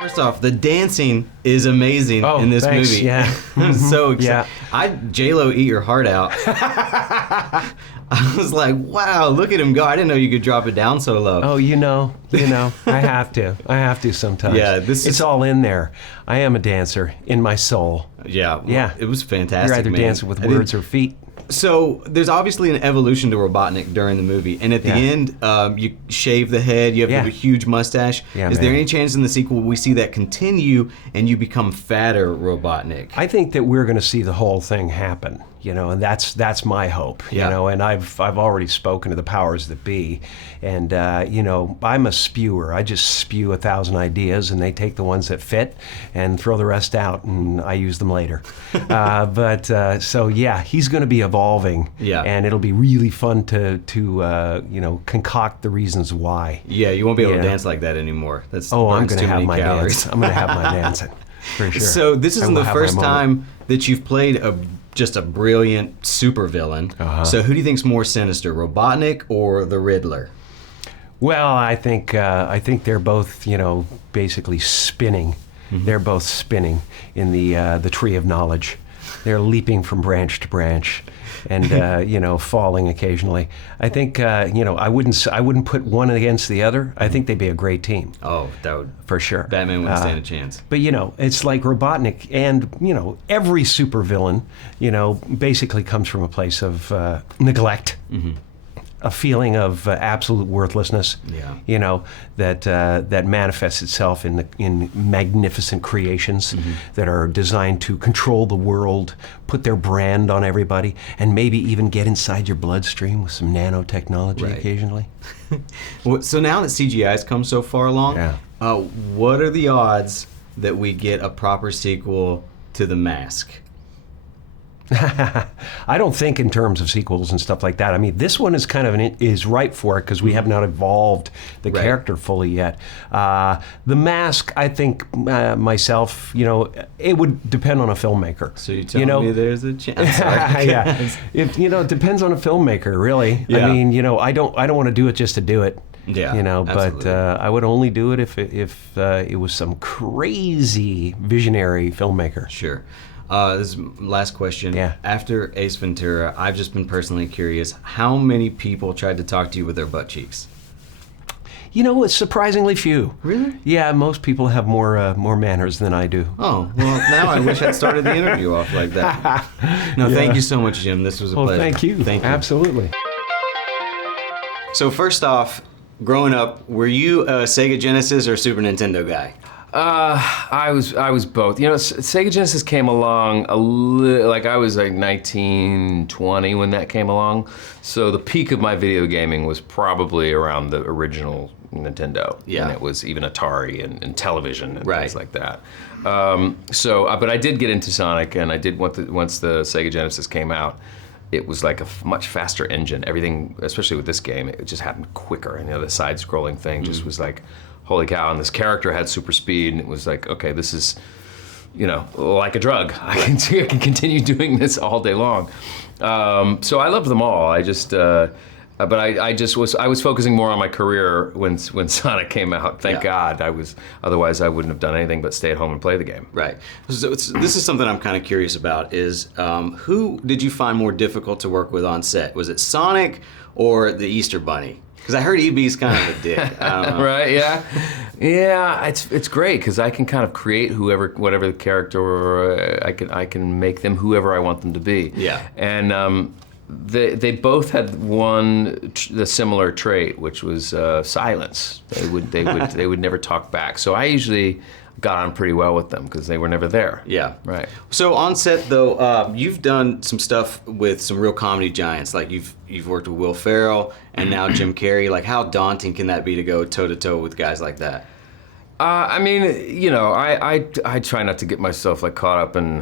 First off, the dancing is amazing in this thanks. movie. Yeah. I'm so excited. Yeah. J-Lo, eat your heart out. I was like, wow, look at him go. I didn't know you could drop it down so low. Oh, you know, I have to sometimes. Yeah, it's all in there. I am a dancer in my soul. Yeah, well, Yeah. it was fantastic, You're either man. dancing with words or feet. So there's obviously an evolution to Robotnik during the movie, and at the end, you shave the head, you have a huge mustache. Yeah, is there man. any chance in the sequel we see that continue and you become fatter Robotnik? I think that we're going to see the whole thing happen, and that's my hope, and I've already spoken to the powers that be, and I'm a spewer. I just spew 1,000 ideas, and they take the ones that fit and throw the rest out, and I use them later. So he's going to be evolving, and it'll be really fun to concoct the reasons why. Yeah, you won't be able to dance like that anymore. That's I'm going to have many my calories. dance. I'm going to have my dancing, for sure. So this isn't I will the have first my moment. time that you've played just a brilliant supervillain. So who do you think's more sinister, Robotnik or the Riddler? Well, I think they're both, basically spinning. Mm-hmm. They're both spinning in the tree of knowledge. They're leaping from branch to branch, and falling occasionally. I think I wouldn't put one against the other. I think they'd be a great team. Oh, that would for sure. Batman wouldn't stand a chance. But it's like Robotnik, and every supervillain, basically comes from a place of neglect. Mm-hmm. A feeling of absolute worthlessness, that manifests itself in magnificent creations that are designed to control the world, put their brand on everybody, and maybe even get inside your bloodstream with some nanotechnology occasionally. So now that CGI has come so far along, what are the odds that we get a proper sequel to The Mask? I don't think in terms of sequels and stuff like that. I mean, this one is kind of is ripe for it because we have not evolved the character fully yet. The Mask, I think myself, it would depend on a filmmaker. So you're telling me there's a chance? It depends on a filmmaker, really. Yeah. I mean, I don't want to do it just to do it. Yeah, but I would only do it if it was some crazy visionary filmmaker. Sure. This is last question. Yeah. After Ace Ventura, I've just been personally curious, how many people tried to talk to you with their butt cheeks? It's surprisingly few. Really? Yeah, most people have more manners than I do. Oh, well, now I wish I'd started the interview off like that. No, thank you so much, Jim. This was a pleasure. Thank you. Thank you. Absolutely. So first off, growing up, were you a Sega Genesis or Super Nintendo guy? I was both. Sega Genesis came along I was like 19, 20 when that came along. So the peak of my video gaming was probably around the original Nintendo. Yeah. And it was even Atari and television and things like that. But I did get into Sonic, and I did once the Sega Genesis came out. It was like a much faster engine. Everything, especially with this game, it just happened quicker. And the side-scrolling thing just was like, holy cow, and this character had super speed, and it was like, okay, this is, like a drug. I can continue doing this all day long. So I love them all. I just, but I was focusing more on my career when Sonic came out. Thank God. Otherwise I wouldn't have done anything but stay at home and play the game. Right. So this is something I'm kind of curious about is who did you find more difficult to work with on set? Was it Sonic or the Easter Bunny? Because I heard EB's kind of a dick. I don't know. Right? Yeah. It's great because I can kind of create whatever the character, I can make them whoever I want them to be. Yeah. And they both had the similar trait, which was silence. They would never talk back. So I usually got on pretty well with them because they were never there. Yeah. Right. So on set though, you've done some stuff with some real comedy giants. Like you've worked with Will Ferrell and now Jim Carrey. Like how daunting can that be to go toe to toe with guys like that? I mean, I try not to get myself caught up in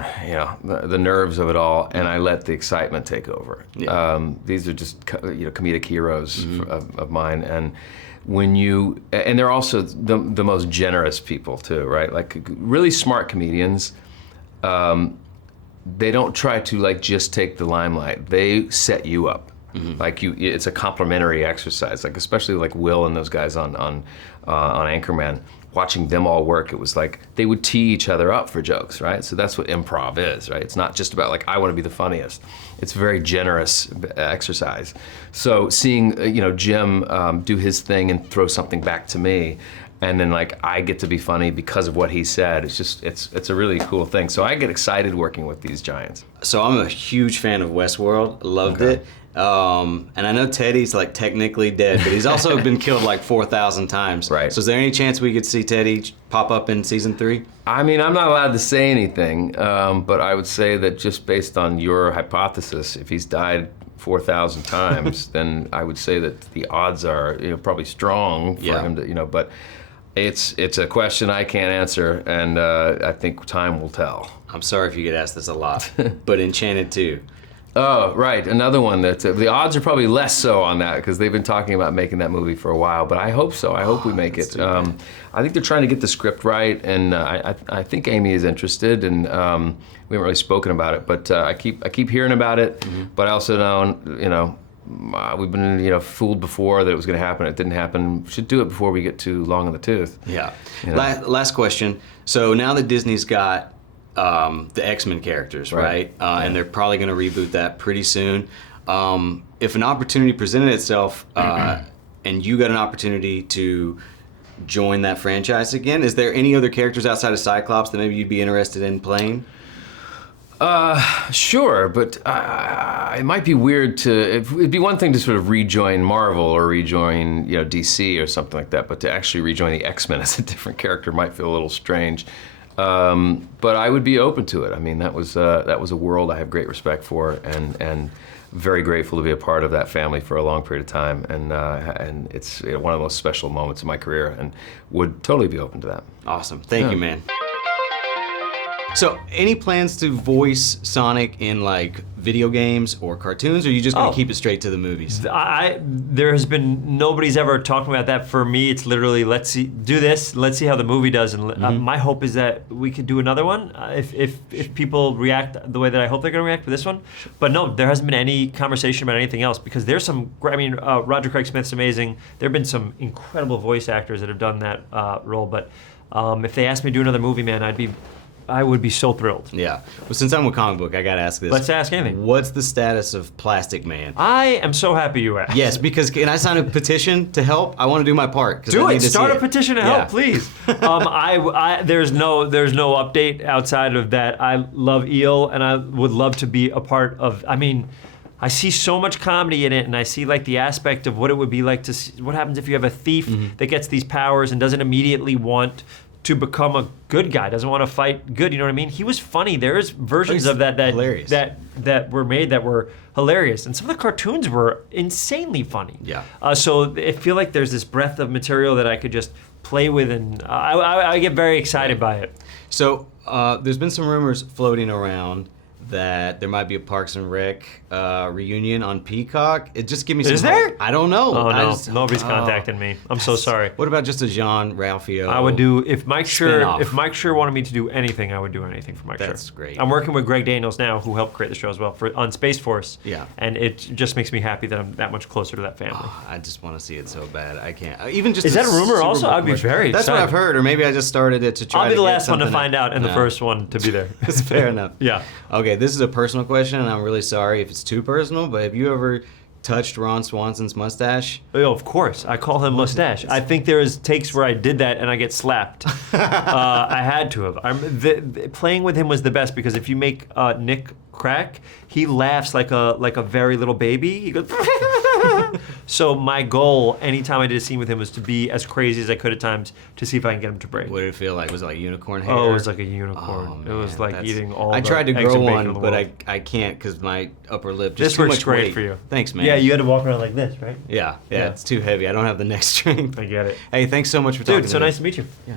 the nerves of it all, and I let the excitement take over. Yeah. These are just comedic heroes of mine, and and they're also the most generous people too, right? Like really smart comedians. They don't try to just take the limelight. They set you up. Mm-hmm. It's a complimentary exercise, especially Will and those guys on on Anchorman. Watching them all work, it was like they would tee each other up for jokes, right? So that's what improv is, right? It's not just about like, I want to be the funniest. It's a very generous exercise. So seeing, Jim do his thing and throw something back to me, and then like I get to be funny because of what he said, it's a really cool thing. So I get excited working with these giants. So I'm a huge fan of Westworld, loved it. And I know Teddy's like technically dead, but he's also been killed like 4,000 times. Right. So is there any chance we could see Teddy pop up in season 3? I mean, I'm not allowed to say anything, but I would say that just based on your hypothesis, if he's died 4,000 times, then I would say that the odds are probably strong for him to, but it's a question I can't answer, and I think time will tell. I'm sorry if you get asked this a lot, but Enchanted 2. Oh, right, another one that the odds are probably less so on that because they've been talking about making that movie for a while, but I hope so. I hope we make it. I think they're trying to get the script right, and I think Amy is interested, and we haven't really spoken about it, but I keep hearing about it, but I also know, we've been fooled before that it was going to happen. It didn't happen. We should do it before we get too long in the tooth. Yeah. Last question. So now that Disney's got the X-Men characters, right? And they're probably going to reboot that pretty soon. If an opportunity presented itself and you got an opportunity to join that franchise again, is there any other characters outside of Cyclops that maybe you'd be interested in playing? Sure, but it might be weird it'd be one thing to sort of rejoin Marvel or rejoin, DC or something like that, but to actually rejoin the X-Men as a different character might feel a little strange. But I would be open to it. I mean, that was a world I have great respect for, and very grateful to be a part of that family for a long period of time. And it's one of the most special moments in my career, and would totally be open to that. Awesome. Thank you, man. So, any plans to voice Sonic in like video games or cartoons, or are you just going to keep it straight to the movies? There has been nobody's ever talked about that. For me, it's literally let's see how the movie does, and my hope is that we could do another one if people react the way that I hope they're going to react with this one. But no, there hasn't been any conversation about anything else because there's some. I mean, Roger Craig Smith's amazing. There have been some incredible voice actors that have done that role. But if they asked me to do another movie, man, I would be so thrilled. Yeah. Well, since I'm with Comic Book, I got to ask this. Let's ask anything. What's the status of Plastic Man? I am so happy you asked. Yes, because can I sign a petition to help? I want to do my part. Do it. Start a petition to help, please. There's no update outside of that. I love Eel, and I would love to be a part of. I mean, I see so much comedy in it, and I see like the aspect of what it would be like to see, what happens if you have a thief that gets these powers and doesn't immediately want to become a good guy, doesn't want to fight good, you know what I mean? He was funny. There's versions of that were made that were hilarious. And some of the cartoons were insanely funny. Yeah. So I feel like there's this breadth of material that I could just play with, and I get very excited by it. So there's been some rumors floating around that there might be a Parks and Rec reunion on Peacock. It just give me some Is there? hope. I don't know. Oh no, nobody's contacted me. I'm so sorry. What about just a Jean-Ralphio? I would do if Mike spin-off? Schur wanted me to do anything, I would do anything for Mike Schur. That's great. I'm working with Greg Daniels now, who helped create the show as well on Space Force. Yeah. And it just makes me happy that I'm that much closer to that family. I just want to see it so bad. I can't. Even just Is that a rumor Super also? Bowl I'd be commercial. very That's excited. what I've heard, or maybe I just started it to try. I'll be to the get last one to something find out and the first one to be there. That's fair enough. Yeah. Okay, this is a personal question, and I'm really sorry if it's too personal, but have you ever touched Ron Swanson's mustache? Oh, of course. I call him Mustache. I think there is takes where I did that and I get slapped. I had to have. Playing with him was the best because if you make Nick crack, he laughs like a very little baby. He goes. So my goal, anytime I did a scene with him, was to be as crazy as I could at times to see if I can get him to break. What did it feel like? Was it like unicorn hair? Oh, it was like a unicorn. Oh, It was man, like eating all. I the tried to eggs grow and bacon one, in the but world. I can't because my upper lip just This too works much great weight. for you. Thanks, man. Yeah, you had to walk around like this, right? Yeah, Yeah. it's too heavy. I don't have the neck strength. I get it. Hey, thanks so much for talking Dude, to so me. nice to meet you. Yeah.